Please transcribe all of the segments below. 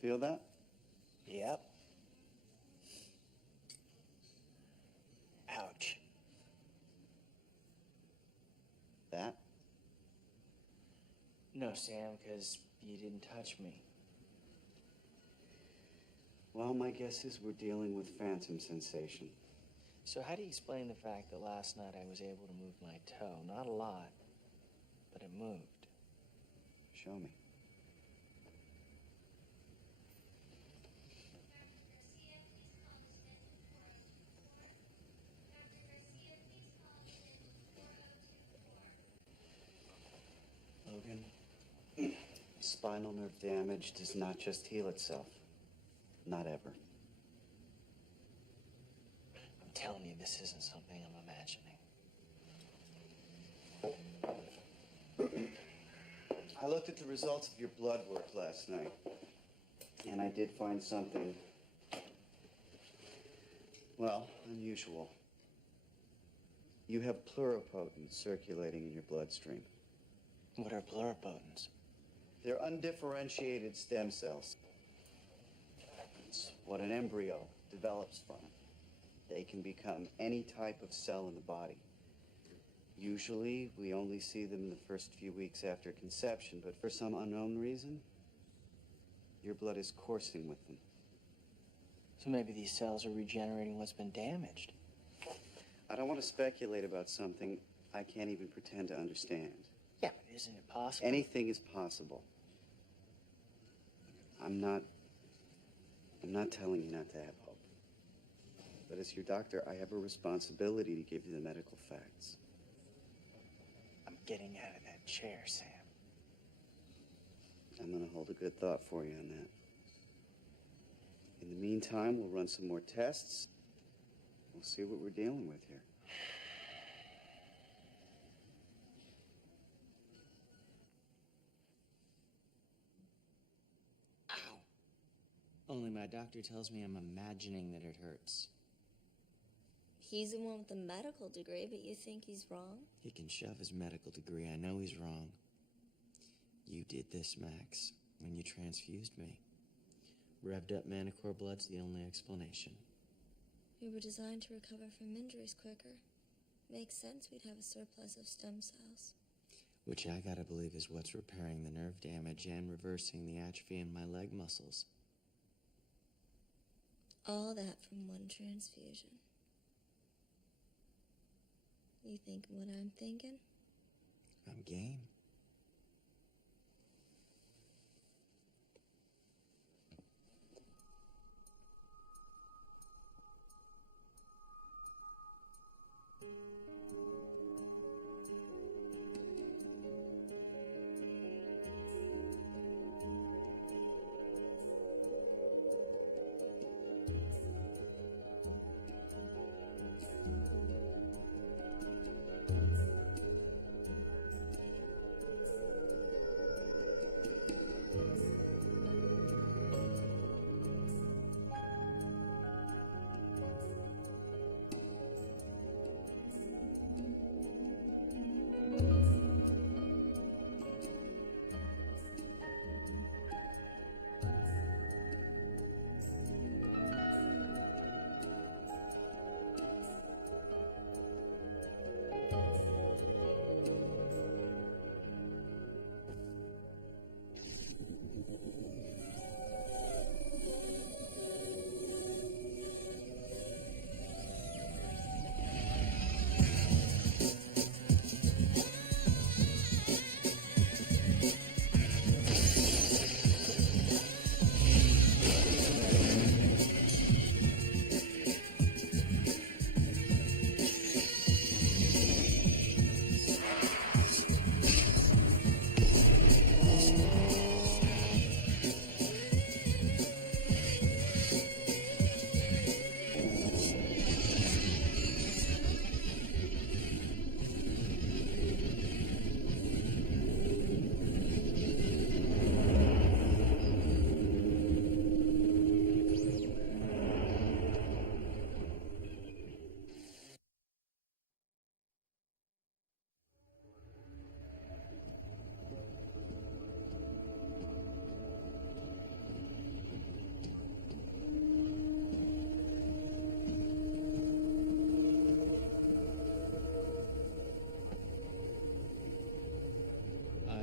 Feel that? Yep. Ouch. That? No, Sam, because you didn't touch me. Well, my guess is we're dealing with phantom sensation. So how do you explain the fact that last night I was able to move my toe? Not a lot, but it moved. Show me. Logan, spinal nerve damage does not just heal itself. Not ever. I'm telling you, this isn't something I'm imagining. I looked at the results of your blood work last night, and I did find something, well, unusual. You have pluripotents circulating in your bloodstream. What are pluripotents? They're undifferentiated stem cells. It's what an embryo develops from. They can become any type of cell in the body. Usually, we only see them in the first few weeks after conception, but for some unknown reason, your blood is coursing with them. So maybe these cells are regenerating what's been damaged. I don't want to speculate about something I can't even pretend to understand. Yeah, but isn't it possible? Anything is possible. I'm not telling you not to have hope. But as your doctor, I have a responsibility to give you the medical facts. I'm getting out of that chair, Sam. I'm gonna hold a good thought for you on that. In the meantime, we'll run some more tests. We'll see what we're dealing with here. Only my doctor tells me I'm imagining that it hurts. He's the one with the medical degree, but you think he's wrong? He can shove his medical degree. I know he's wrong. You did this, Max, when you transfused me. Revved up Manticore blood's the only explanation. We were designed to recover from injuries quicker. Makes sense we'd have a surplus of stem cells. Which I gotta believe is what's repairing the nerve damage and reversing the atrophy in my leg muscles. All that from one transfusion. You think what I'm thinking? I'm game.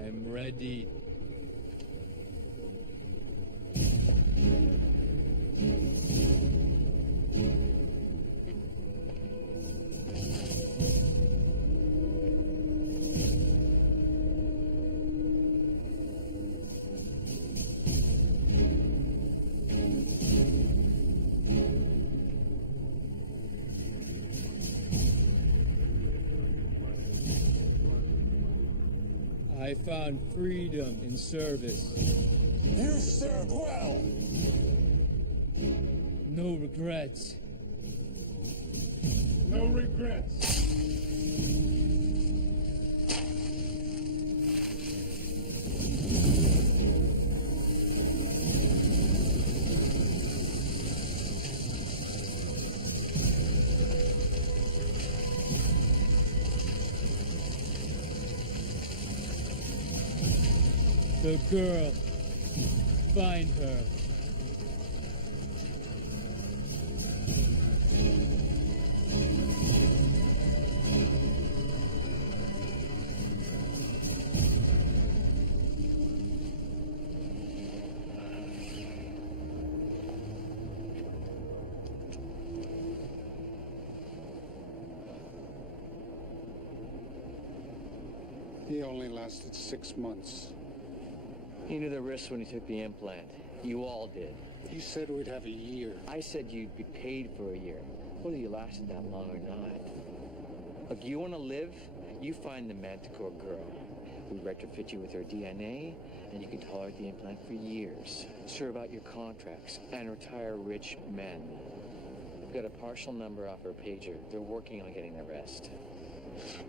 I'm ready. I found freedom in service. You serve well. No regrets. No regrets. The girl. Find her. He only lasted 6 months. He knew the risks when he took the implant. You all did. He said we'd have a year. I said you'd be paid for a year, whether you lasted that long or not. Look, you want to live? You find the Manticore girl. We retrofit you with her DNA, and you can tolerate the implant for years. Serve out your contracts, and retire rich men. We've got a partial number off her pager. They're working on getting the rest.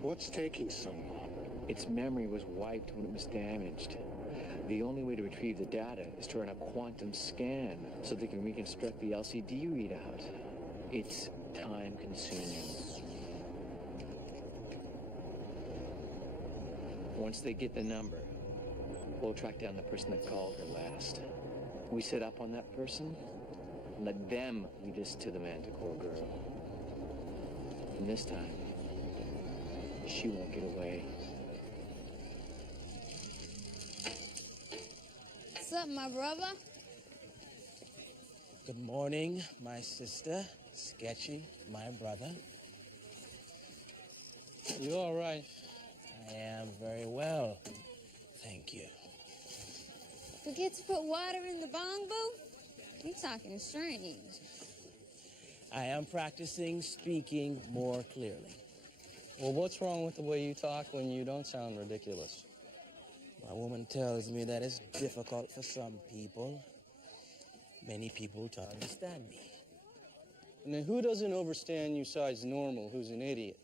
What's taking so long? Its memory was wiped when it was damaged. The only way to retrieve the data is to run a quantum scan so they can reconstruct the LCD readout. It's time-consuming. Once they get the number, we'll track down the person that called her last. We set up on that person, and let them lead us to the Manticore girl. And this time, she won't get away. What's up, my brother? Good morning, my sister. Sketchy, my brother. You all right? I am very well, thank you. Forget to put water in the bong boo? You talking strange. I am practicing speaking more clearly. Well, what's wrong with the way you talk when you don't sound ridiculous? My woman tells me that it's difficult for some people, many people, to understand me. And then who doesn't understand you besides normal, who's an idiot?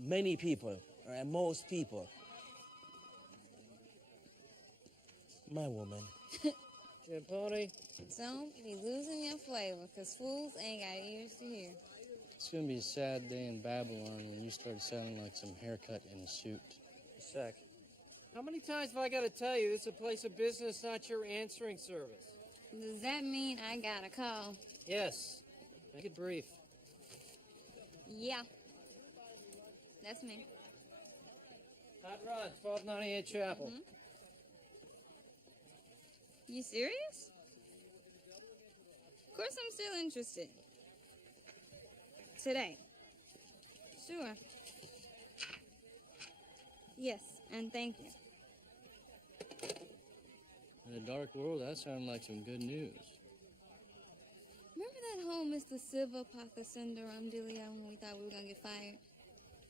Many people, or most people. My woman. Jim Pony, Don't be losing your flavor, because fools ain't got ears to hear. it's gonna be a sad day in Babylon when you start sounding like some haircut in a suit. A sec. How many times have I got to tell you this is a place of business, not your answering service? Does that mean I got a call? Yes. Make it brief. Yeah. That's me. Hot Rod, 1298 Chapel. Mm-hmm. You serious? Of course I'm still interested. Today. Sure. Yes, and thank you. In a dark world, that sounded like some good news. Remember that whole Mr. Silva Parker syndrome dealio when we thought we were gonna get fired?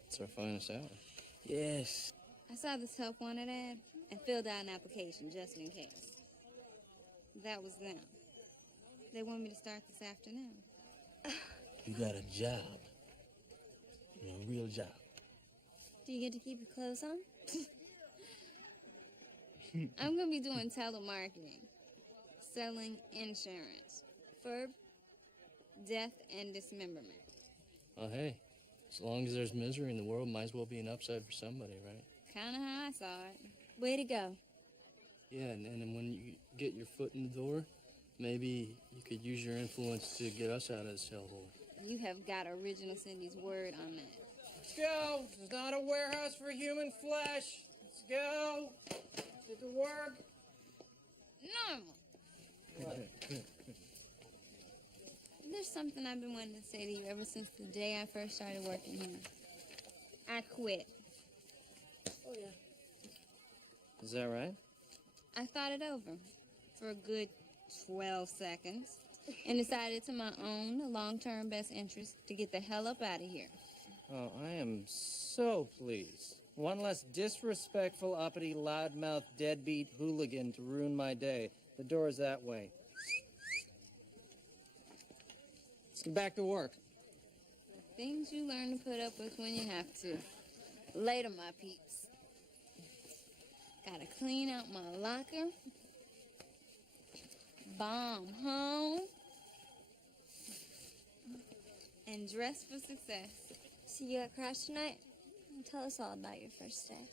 It's our finest hour. Yes. I saw this help wanted ad and filled out an application just in case. That was them. They want me to start this afternoon. You got a job. You know, a real job. Do you get to keep your clothes on? I'm gonna be doing telemarketing, selling insurance for death and dismemberment. Well, hey, as long as there's misery in the world, might as well be an upside for somebody, right? Kinda how I saw it. Way to go. Yeah, and then when you get your foot in the door, maybe you could use your influence to get us out of this hellhole. You have got original Cindy's word on that. Let's go. This is not a warehouse for human flesh. Let's go. Did it work? Normal. There's something I've been wanting to say to you ever since the day I first started working here. I quit. Oh, yeah. Is that right? I thought it over for a good 12 seconds and decided to my own long-term best interest to get the hell up out of here. Oh, I am so pleased. One less disrespectful, uppity, loudmouth, deadbeat hooligan to ruin my day. The door is that way. Let's get back to work. Things you learn to put up with when you have to. Later, my peeps. Gotta clean out my locker. Bomb home. And dress for success. So you got crashed tonight? Tell us all about your first day.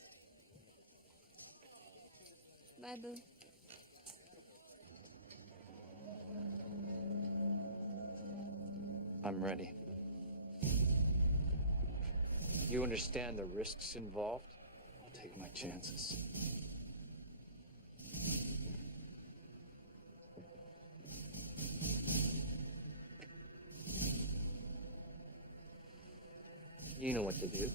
Bye, boo. I'm ready. You understand the risks involved? I'll take my chances. You know what to do.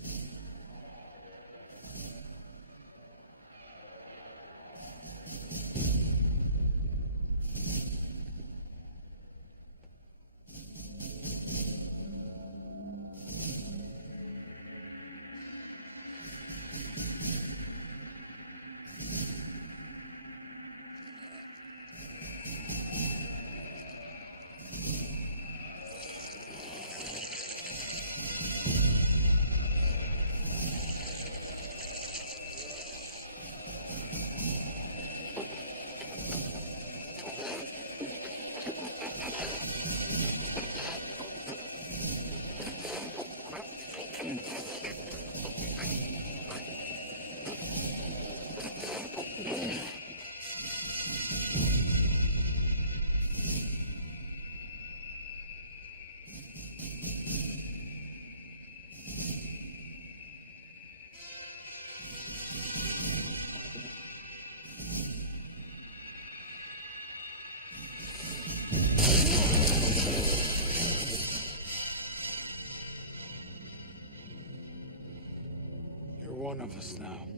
You're one of us now.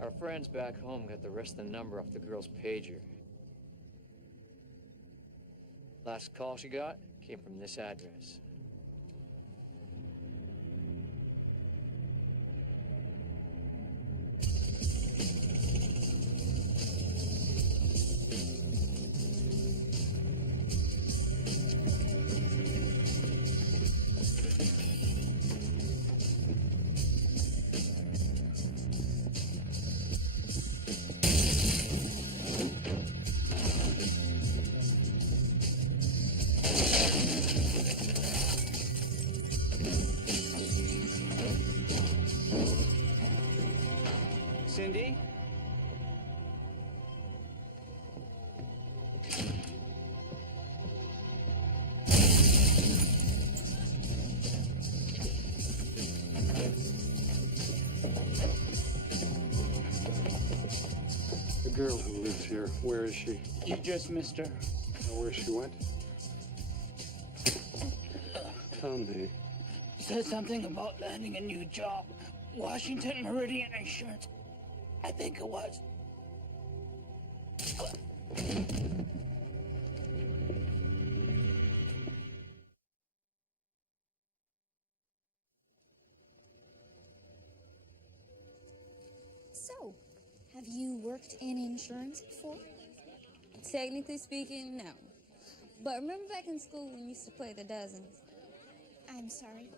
Our friends back home got the rest of the number off the girl's pager. Last call she got came from this address. Cindy? The girl who lives here, where is she? You just missed her. Know where she went? Tell me. Said something about landing a new job. Washington Meridian Insurance. I think it was. So, have you worked in insurance before? Technically speaking, no. But remember back in school when we used to play the dozens? I'm sorry.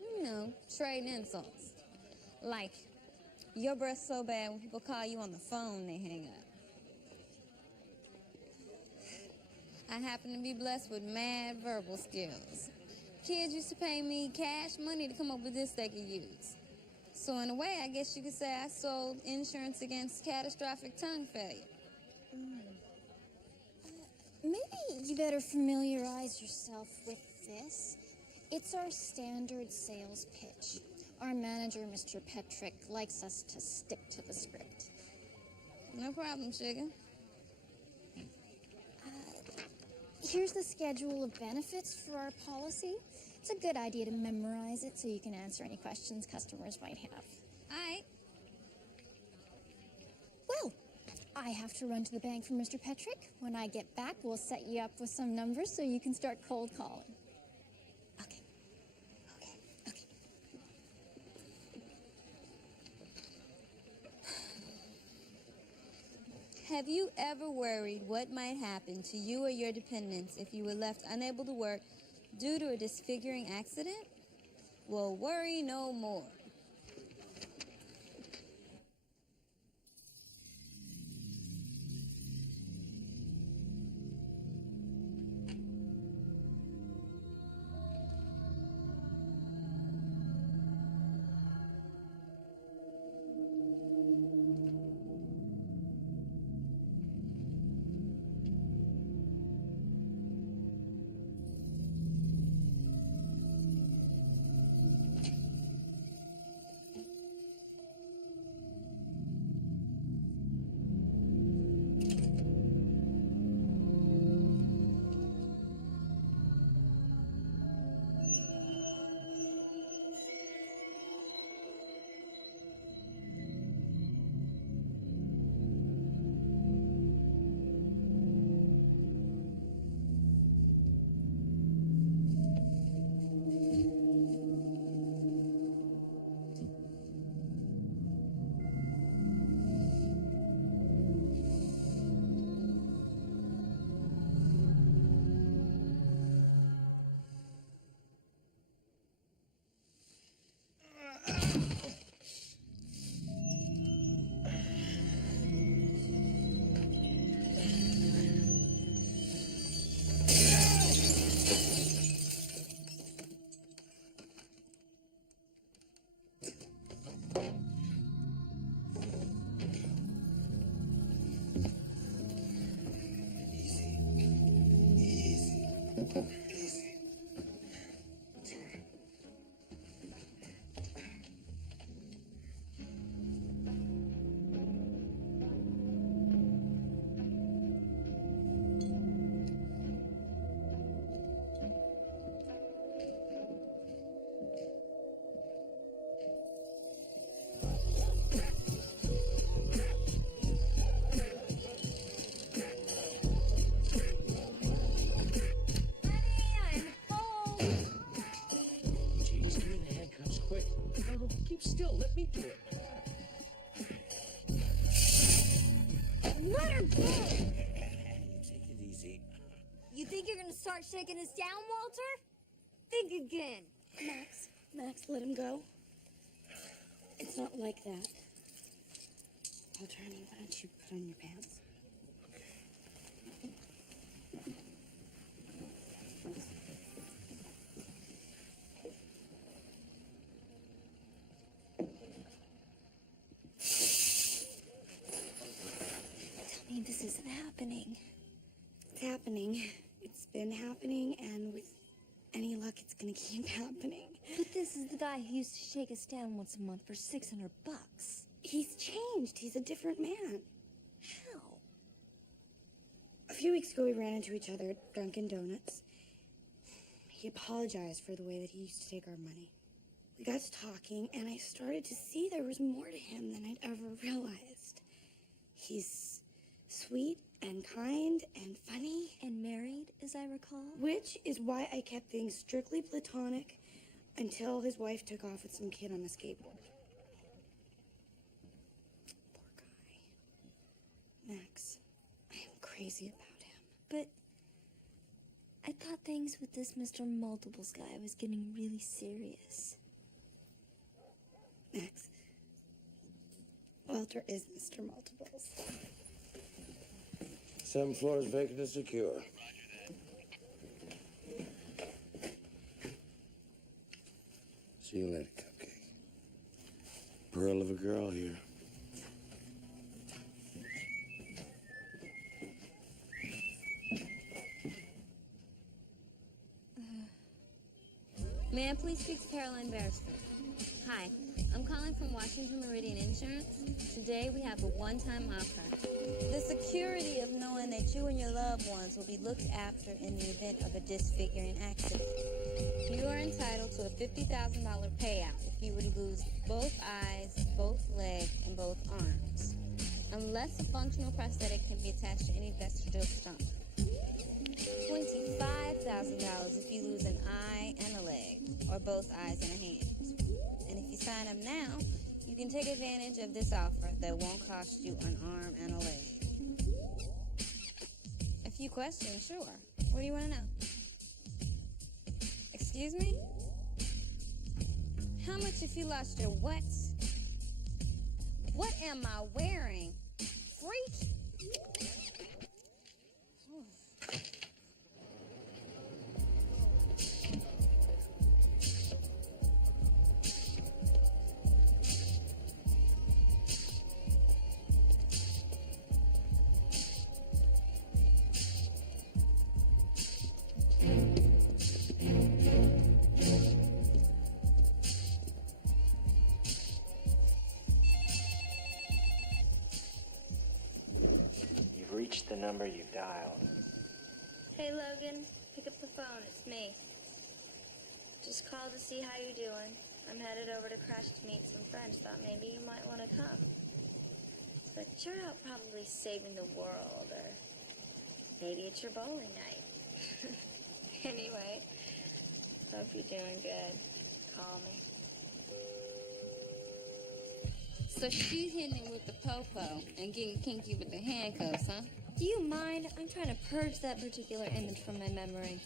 You know, trading insults. Like, your breath's so bad when people call you on the phone, they hang up. I happen to be blessed with mad verbal skills. Kids used to pay me cash money to come up with this they could use. So in a way, I guess you could say I sold insurance against catastrophic tongue failure. Maybe you better familiarize yourself with this. It's our standard sales pitch. Our manager, Mr. Petrick, likes us to stick to the script. No problem, sugar. Here's the schedule of benefits for our policy. It's a good idea to memorize it so you can answer any questions customers might have. All right. Well, I have to run to the bank for Mr. Petrick. When I get back, we'll set you up with some numbers so you can start cold calling. Okay. Have you ever worried what might happen to you or your dependents if you were left unable to work due to a disfiguring accident? Well, worry no more. Keep still. Let me do it. Let her go! Take it easy. You think you're gonna start shaking us down, Walter? Think again. Max, let him go. It's not like that. Walter, honey, why don't you put on your pants? Tell me this isn't happening. It's happening. It's been happening, and with any luck, it's gonna keep happening. But this is the guy who used to shake us down once a month for $600. He's changed. He's a different man. How? A few weeks ago, we ran into each other at Dunkin' Donuts. He apologized for the way that he used to take our money. We got to talking, and I started to see there was more to him than I'd ever realized. He's sweet and kind and funny. And married, as I recall. Which is why I kept things strictly platonic until his wife took off with some kid on a skateboard. Poor guy. Max, I am crazy about him. But I thought things with this Mr. Multiples guy was getting really serious. Max, Walter is Mr. Multiples. 7 floors vacant and secure. See you later, Cupcake. Pearl of a girl here. please speak to Caroline Beresford. Hi, I'm calling from Washington Meridian Insurance. Today we have a one-time offer. The security of knowing that you and your loved ones will be looked after in the event of a disfiguring accident. You are entitled to a $50,000 payout if you were to lose both eyes, both legs, and both arms, unless a functional prosthetic can be attached to any vestigial stump. $25,000 if you lose an eye and a leg, or both eyes and a hand. And if you sign up now, you can take advantage of this offer that won't cost you an arm and a leg. A few questions, sure. What do you want to know? Excuse me? How much if you lost your what? What am I wearing? Freak? You've reached the number you've dialed. Hey, Logan. Pick up the phone. It's me. Just called to see how you're doing. I'm headed over to Crash to meet some friends. Thought maybe you might want to come. But you're out probably saving the world, or maybe it's your bowling night. Anyway, hope you're doing good. Call me. So she's hitting it with the popo and getting kinky with the handcuffs, huh? Do you mind? I'm trying to purge that particular image from my memory.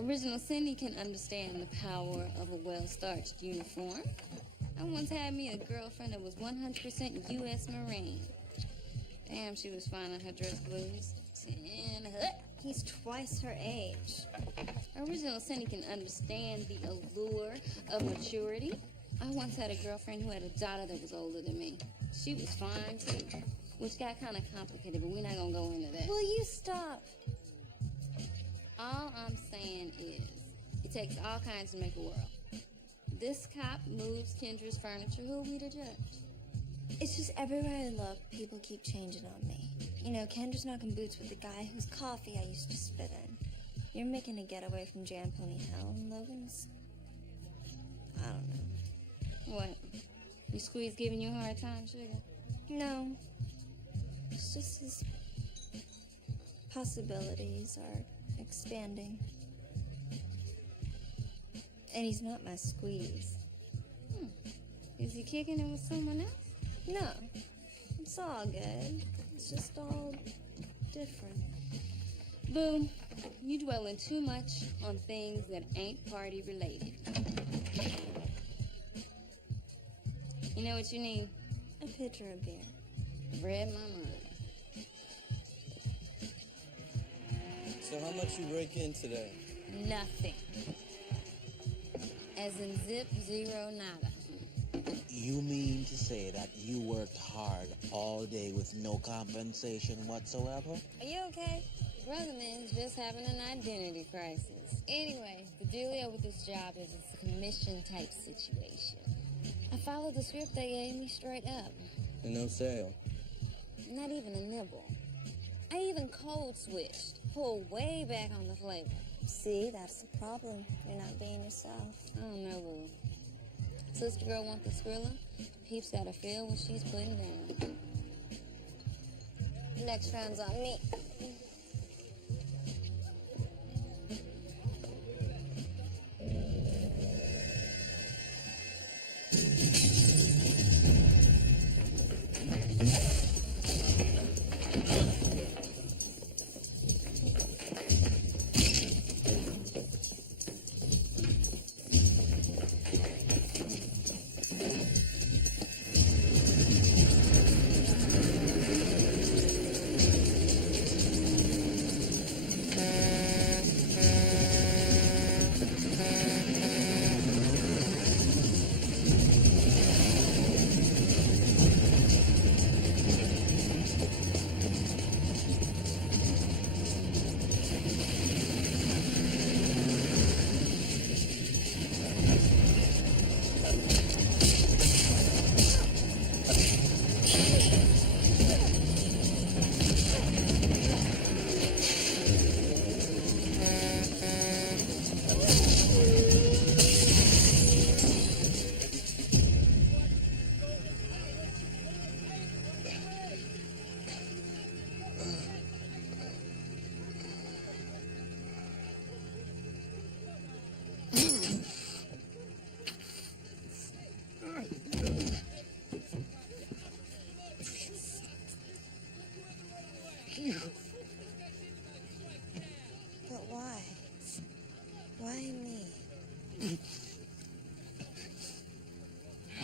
Original Cindy can understand the power of a well-starched uniform. I once had me a girlfriend that was 100% U.S. Marine. Damn, she was fine on her dress blues. And he's twice her age. Original Cindy can understand the allure of maturity. I once had a girlfriend who had a daughter that was older than me. She was fine, too, which got kind of complicated, but we're not going to go into that. Will you stop? All I'm saying is, it takes all kinds to make a world. This cop moves Kendra's furniture. Who are we to judge? It's just everywhere I look, people keep changing on me. You know, Kendra's knocking boots with the guy whose coffee I used to spit in. You're making a getaway from Jan Pony Hell, and Logan's... I don't know. What? You Squeeze giving you a hard time, sugar? No. It's just his possibilities are expanding. And he's not my Squeeze. Is he kicking it with someone else? No. It's all good. It's just all different. Boo, you dwelling too much on things that ain't party related. You know what you need? A pitcher of beer. Read my mind. So how much you break in today? Nothing. As in zip, zero, nada. You mean to say that you worked hard all day with no compensation whatsoever? Are you okay? Brother man's just having an identity crisis. Anyway, the dealio with this job is it's a commission type situation. I followed the script they gave me straight up. And no sale. Not even a nibble. I even code switched. Pulled way back on the flavor. See, that's the problem. You're not being yourself. I don't know, boo. Sister girl want the Skrilla. Peeps gotta feel what she's putting down. Next round's on me.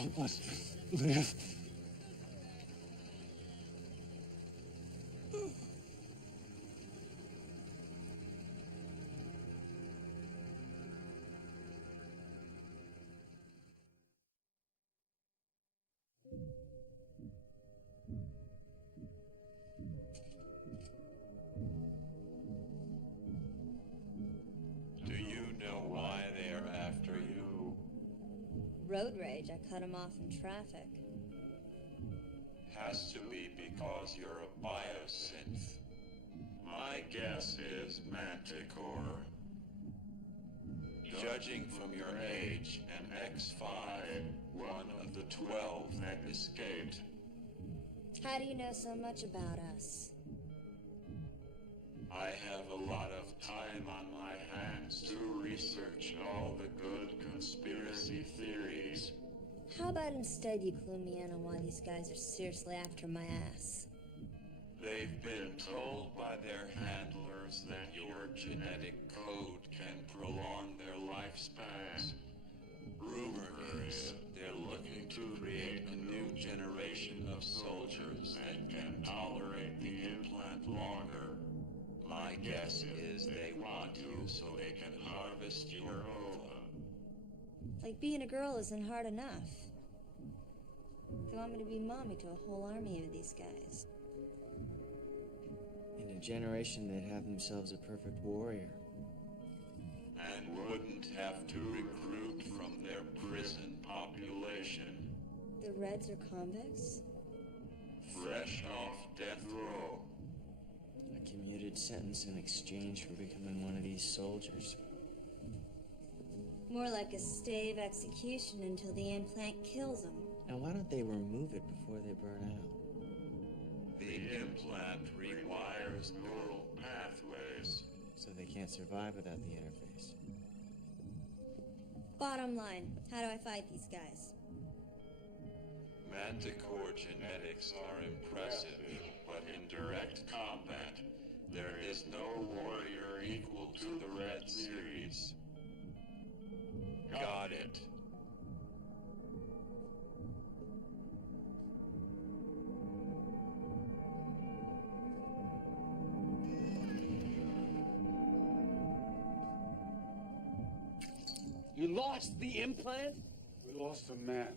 Help us live. Do you know why they are after you? Road rage. I cut him off in traffic. Has to be because you're a biosynth. My guess is Manticore. Judging from your age, an X5, one of the 12 that escaped. How do you know so much about us? I have a lot of time on my hands to research all the good conspiracy theories. How about instead you clue me in on why these guys are seriously after my ass? They've been told by their handlers that your genetic code can prolong their lifespans. Rumor is they're looking to create a new generation of soldiers that can tolerate the implant longer. My guess is they want you so they can harvest your ova. Like being a girl isn't hard enough. They want me to be mommy to a whole army of these guys. In a generation they'd have themselves a perfect warrior. And wouldn't have to recruit from their prison population. The Reds are convicts? Fresh off death row. A commuted sentence in exchange for becoming one of these soldiers. More like a stave execution until the implant kills them. Now why don't they remove it before they burn out? The implant rewires neural pathways. So they can't survive without the interface. Bottom line, how do I fight these guys? Manticore genetics are impressive, but in direct combat, there is no warrior equal to the Red Series. Got it. You lost the implant? We lost a man.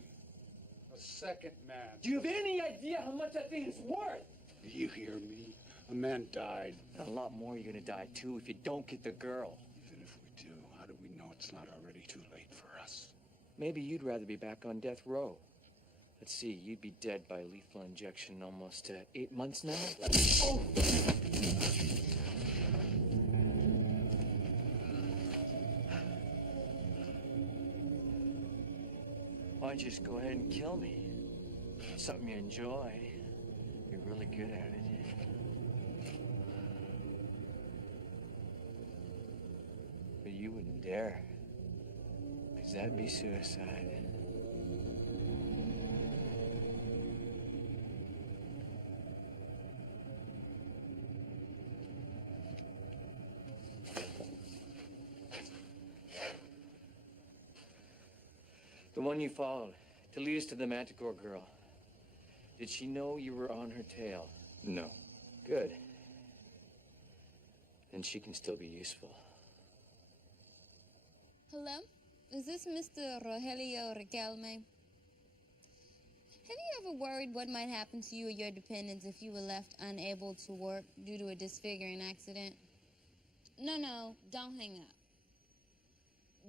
A second man. Do you have any idea how much that thing is worth? Do you hear me? A man died. And a lot more are gonna die too if you don't get the girl. Even if we do, how do we know it's not already too late for us? Maybe you'd rather be back on death row. Let's see, you'd be dead by lethal injection almost 8 months now? Oh! Why don't you just go ahead and kill me? It's something you enjoy. You're really good at it. But you wouldn't dare. Because that'd be suicide. The one you followed, to lead us to the Manticore girl. Did she know you were on her tail? No. Good. Then she can still be useful. Hello? Is this Mr. Rogelio Riquelme? Have you ever worried what might happen to you or your dependents if you were left unable to work due to a disfiguring accident? No, don't hang up.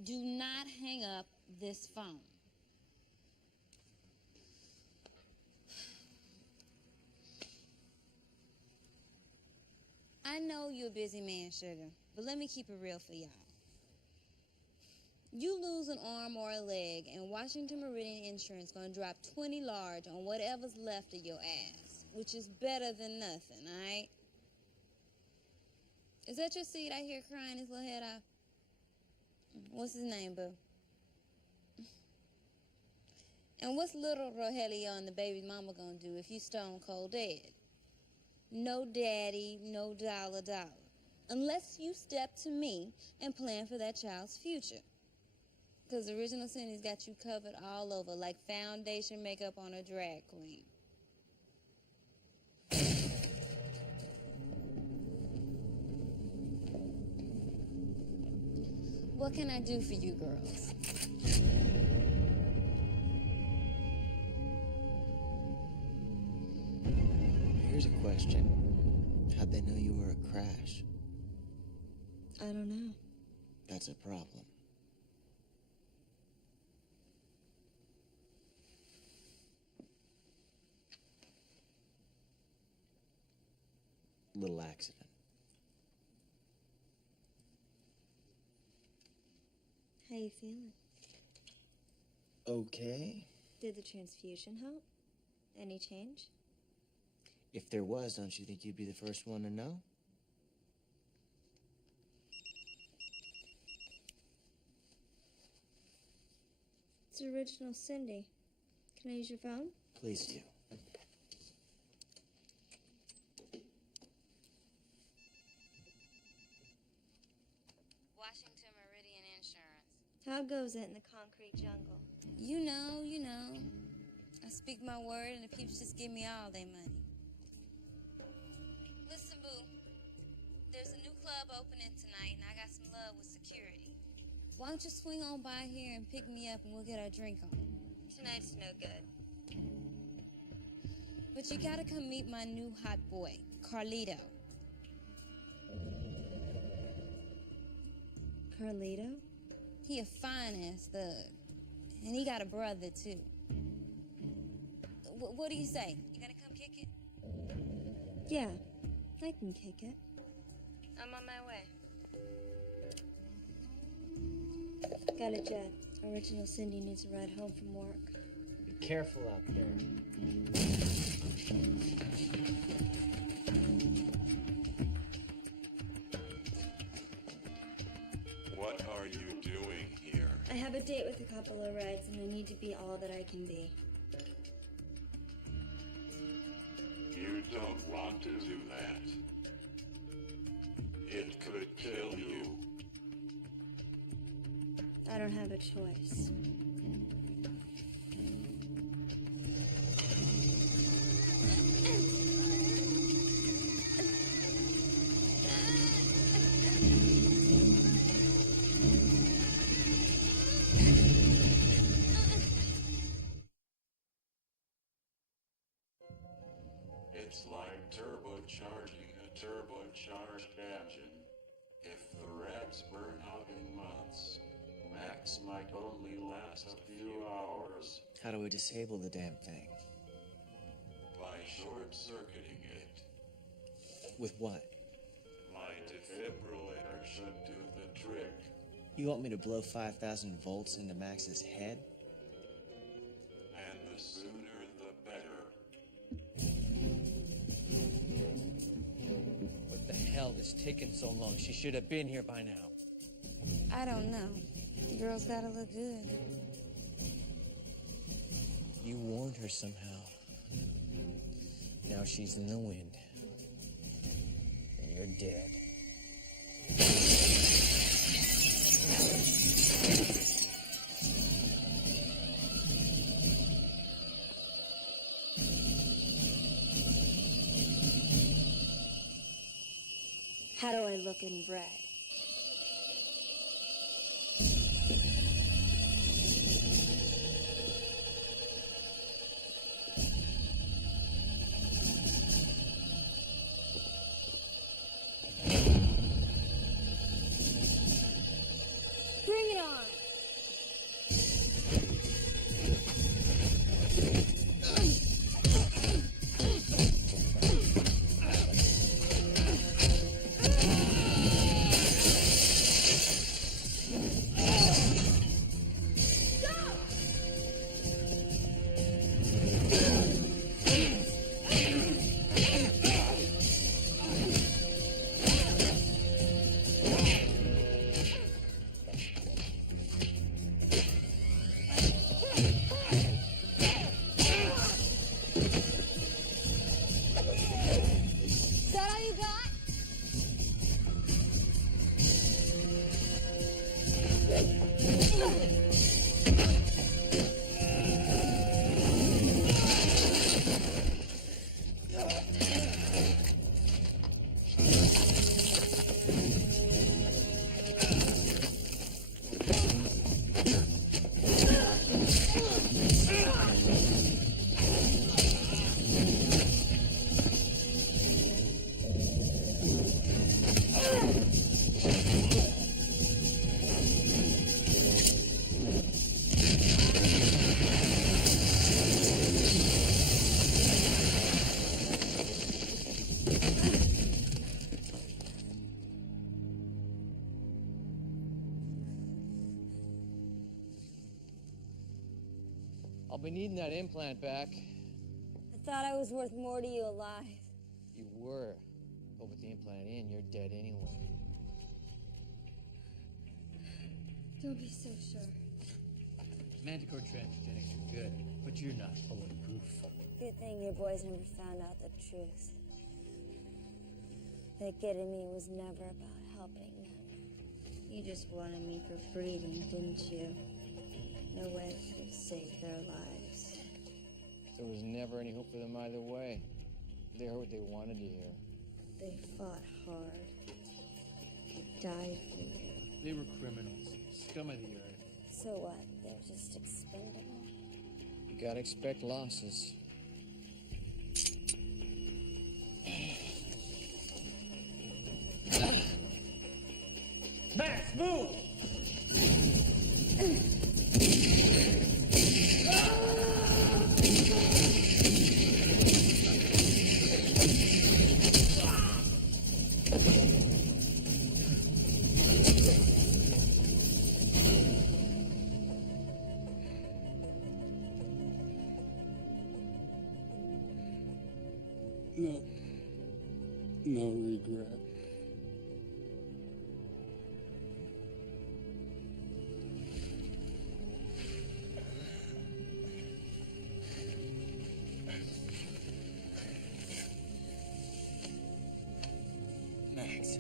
Do not hang up this phone. I know you're a busy man, sugar, but let me keep it real for y'all. You lose an arm or a leg, and Washington Meridian Insurance gonna drop 20 large on whatever's left of your ass, which is better than nothing, all right? Is that your seed I hear crying his little head off? What's his name, boo? And what's little Rogelio and the baby mama gonna do if you stone cold dead? No daddy, no dollar. Unless you step to me and plan for that child's future. Because Original Cindy's got you covered all over, like foundation makeup on a drag queen. What can I do for you girls? Here's a question. How'd they know you were a crash? I don't know. That's a problem. Little accident. How you feeling? Okay. Did the transfusion help? Any change? If there was, don't you think you'd be the first one to know? It's Original Cindy. Can I use your phone? Please do. Washington Meridian Insurance. How goes it in the concrete jungle? You know. I speak my word and the peeps just give me all their money. Listen, boo. There's a new club opening tonight and I got some love with security. Why don't you swing on by here and pick me up and we'll get our drink on? Tonight's no good. But you gotta come meet my new hot boy, Carlito. Carlito? He a fine-ass thug. And he got a brother, too. What do you say? You gonna come kick it? Yeah, I can kick it. I'm on my way. Got a jet. Original Cindy needs a ride home from work. Be careful out there. What are you doing here? I have a date with a couple of reds, and I need to be all that I can be. You don't want to do that. It could kill you. I don't have a choice. It's like turbocharging a turbocharged engine. If the reds burn out in months, Max might only last a few hours. How do we disable the damn thing? By short-circuiting it. With what? My defibrillator should do the trick. You want me to blow 5,000 volts into Max's head? And the sooner the better. What the hell is taking so long? She should have been here by now. I don't know. The girl's gotta look good. You warned her somehow. Now she's in the wind. And you're dead. How do I look in red? Bring it on! be needing that implant back. I thought I was worth more to you alive. You were. But with the implant in, you're dead anyway. Don't be so sure. Manticore transgenics are good, but you're not bulletproof. Good thing your boys never found out the truth. That getting me was never about helping them. You just wanted me for breeding, didn't you? No way to save their lives. There was never any hope for them either way. They heard what they wanted to hear. They fought hard. They died for you. They were criminals, scum of the earth. So what? They're just expendable? You gotta expect losses. Max, move! No regret. Max.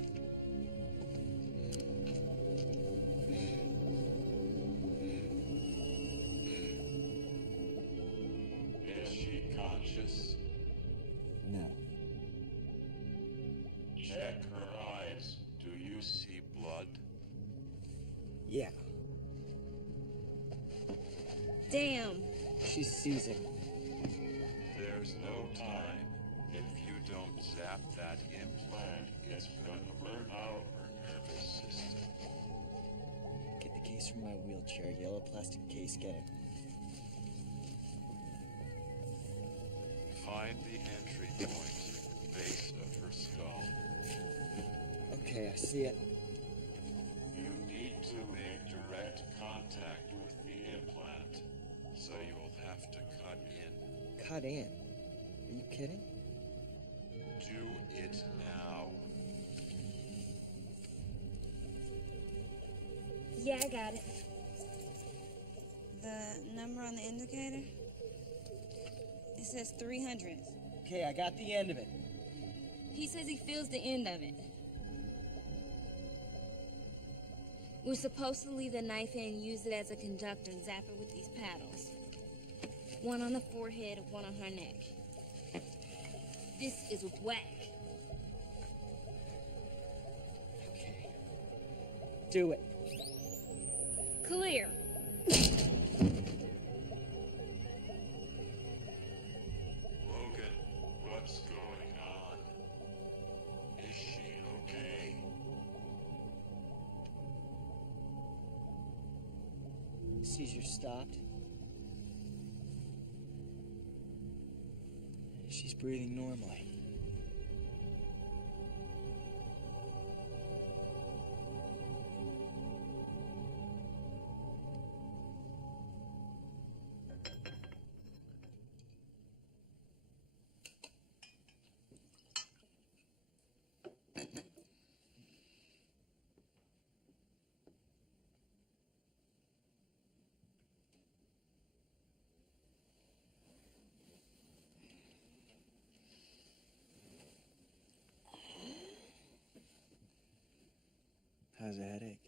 Is she conscious? No. Check her eyes. Do you see blood? Yeah. Damn. She's seizing. There's no time. If you don't zap that implant, it's gonna burn out her nervous system. Get the case from my wheelchair. Yellow plastic case. Get it. Find the entry point, base of her skull. Okay, I see it. You need to make direct contact with the implant, so you'll have to cut in. Cut in? Are you kidding? Do it now. Yeah, I got it. The number on the indicator? It says 300. Okay, I got the end of it. He says he feels the end of it. We're supposed to leave the knife in, use it as a conductor, and zap it with these paddles. One on the forehead, one on her neck. This is whack. Okay. Do it. Clear. Logan, what's going on? Is she okay? Seizure stopped. She's breathing normally. How's the headache?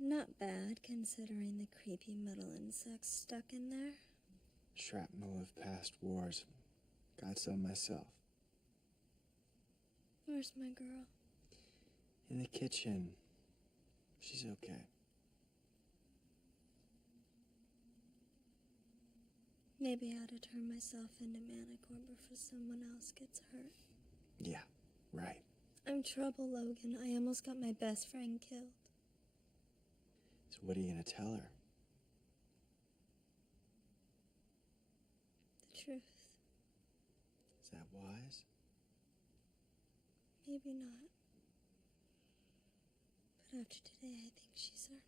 Not bad, considering the creepy metal insects stuck in there. Shrapnel of past wars. Got some myself. Where's my girl? In the kitchen. She's okay. Maybe I ought to turn myself into Manicore before someone else gets hurt. Yeah, right. I'm trouble, Logan. I almost got my best friend killed. So what are you gonna tell her? The truth. Is that wise? Maybe not. But after today, I think she's earned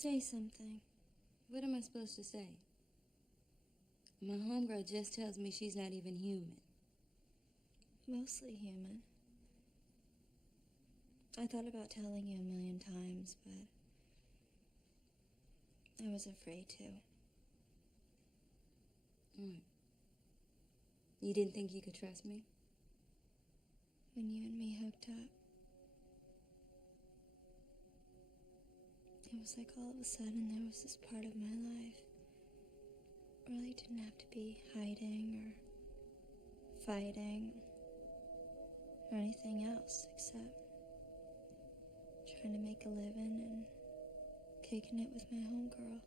Say something. What am I supposed to say? My homegirl just tells me she's not even human. Mostly human. I thought about telling you 1,000,000 times, but I was afraid to. You didn't think you could trust me? When you and me hooked up, it was like all of a sudden there was this part of my life where I didn't have to be hiding or fighting or anything else except trying to make a living and kicking it with my homegirl.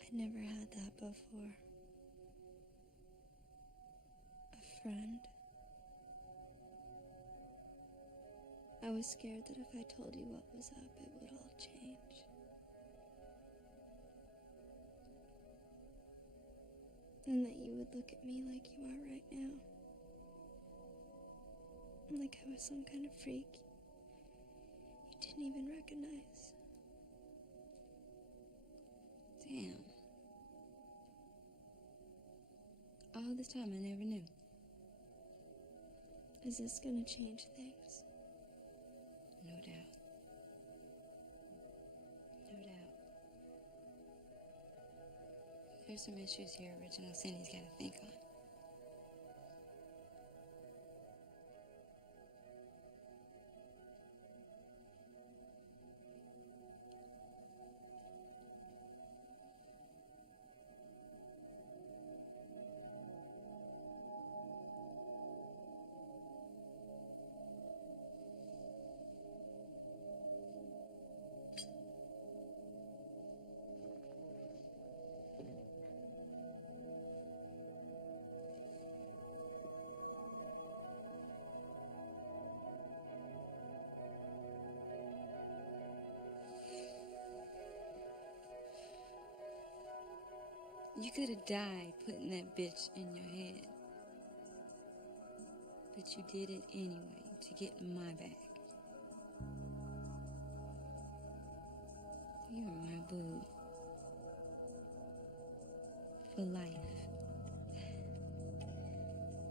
I'd never had that before. A friend. I was scared that if I told you what was up, it would all change. And that you would look at me like you are right now. Like I was some kind of freak you didn't even recognize. Damn. All this time I never knew. Is this gonna change things? No doubt. No doubt. There's some issues here Original Cindy's gotta think on. You could have died putting that bitch in your head. But you did it anyway to get my back. You are my boo. For life.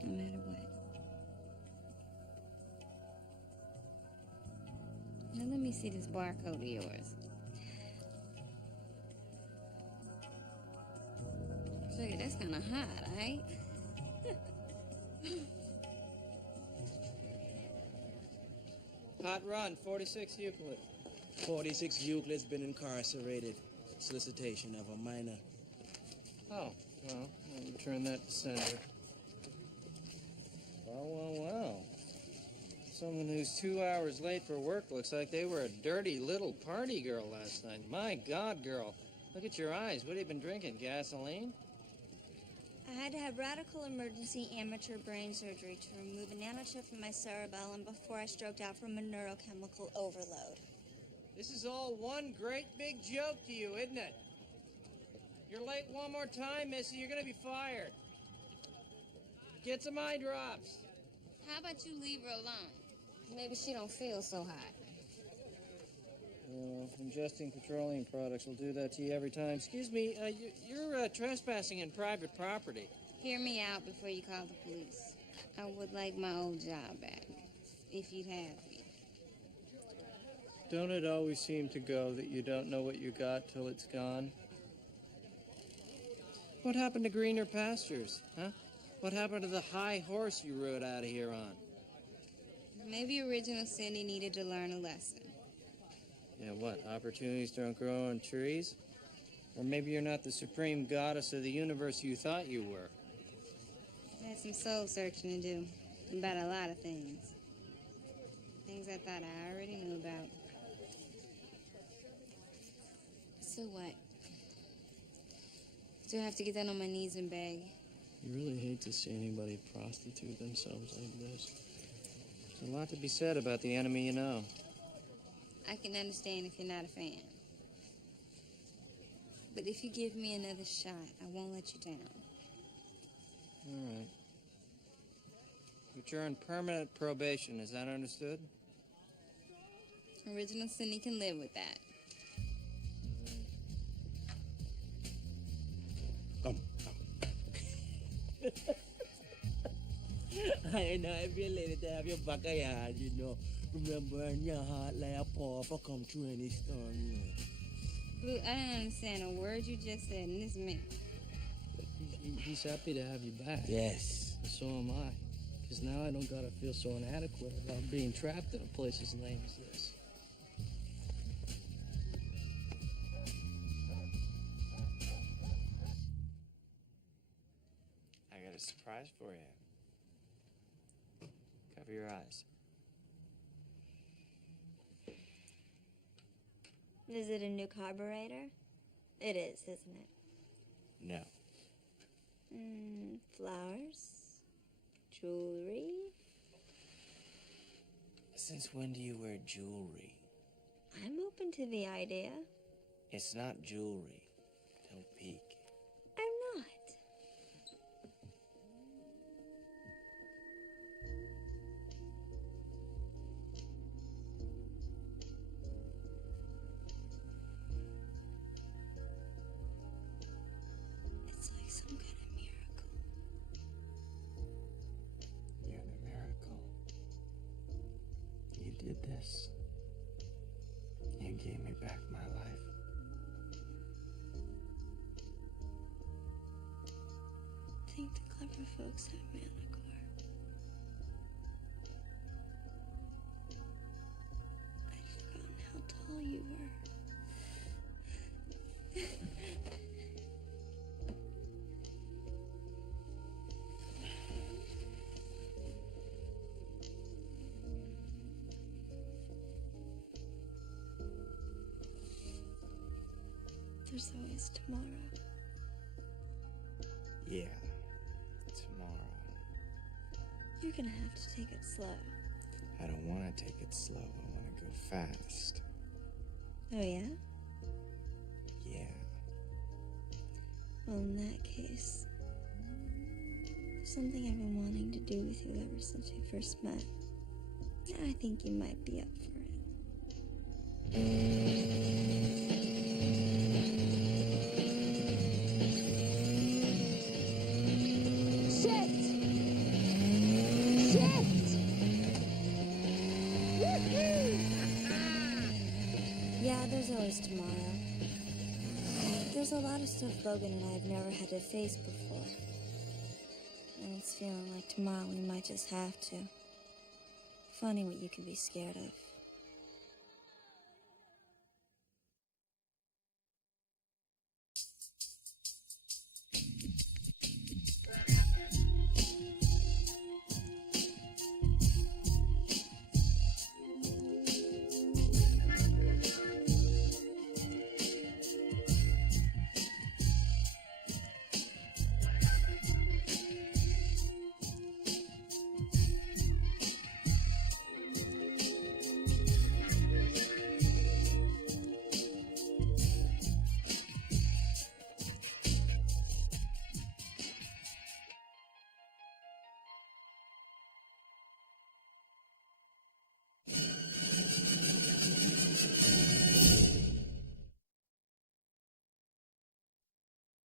No matter what. Now let me see this barcode of yours. Look, that's kind of hot, right? Hot run, 46 Euclid. 46 Euclid's been incarcerated. Solicitation of a minor. Oh, well, I'll return that to sender. Well. Someone who's 2 hours late for work looks like they were a dirty little party girl last night. My God, girl. Look at your eyes. What have you been drinking? Gasoline? I had to have radical emergency amateur brain surgery to remove a nanochip from my cerebellum before I stroked out from a neurochemical overload. This is all one great big joke to you, isn't it? You're late one more time, Missy. You're gonna be fired. Get some eye drops. How about you leave her alone? Maybe she don't feel so hot. Ingesting petroleum products will do that to you every time. Excuse me, you're trespassing in private property. Hear me out before you call the police. I would like my old job back, if you'd have me. Don't it always seem to go that you don't know what you got till it's gone? What happened to greener pastures, huh? What happened to the high horse you rode out of here on? Maybe Original Cindy needed to learn a lesson. Yeah, what? Opportunities don't grow on trees? Or maybe you're not the supreme goddess of the universe you thought you were. I had some soul searching to do about a lot of things. Things I thought I already knew about. So what? Do I have to get down on my knees and beg? You really hate to see anybody prostitute themselves like this. There's a lot to be said about the enemy you know. I can understand if you're not a fan. But if you give me another shot, I won't let you down. All right. But you're on permanent probation, is that understood? Original Cindy can live with that. Come. I know if you're lady to have your backyard, you know. Remember, in your heart like a paw for come through any storm, you know. Blue, I don't understand a word you just said, and this man. He's happy to have you back. Yes. And so am I. Because now I don't gotta feel so inadequate about being trapped in a place as lame as this. I got a surprise for you. Cover your eyes. Is it a new carburetor? It is, isn't it? No. Flowers? Jewelry? Since when do you wear jewelry? I'm open to the idea. It's not jewelry. Don't peek. I'm not. It's like some kind of miracle. You're the miracle. You did this. You gave me back my life. I think the clever folks have Manicore. I'd forgotten how tall you were. There's always tomorrow. Yeah. Tomorrow. You're gonna have to take it slow. I don't want to take it slow. I want to go fast. Oh, yeah? Yeah. Well, in that case, there's something I've been wanting to do with you ever since we first met. And I think you might be up for it. Yeah, there's always tomorrow. There's a lot of stuff Logan and I have never had to face before. And it's feeling like tomorrow we might just have to. Funny what you can be scared of.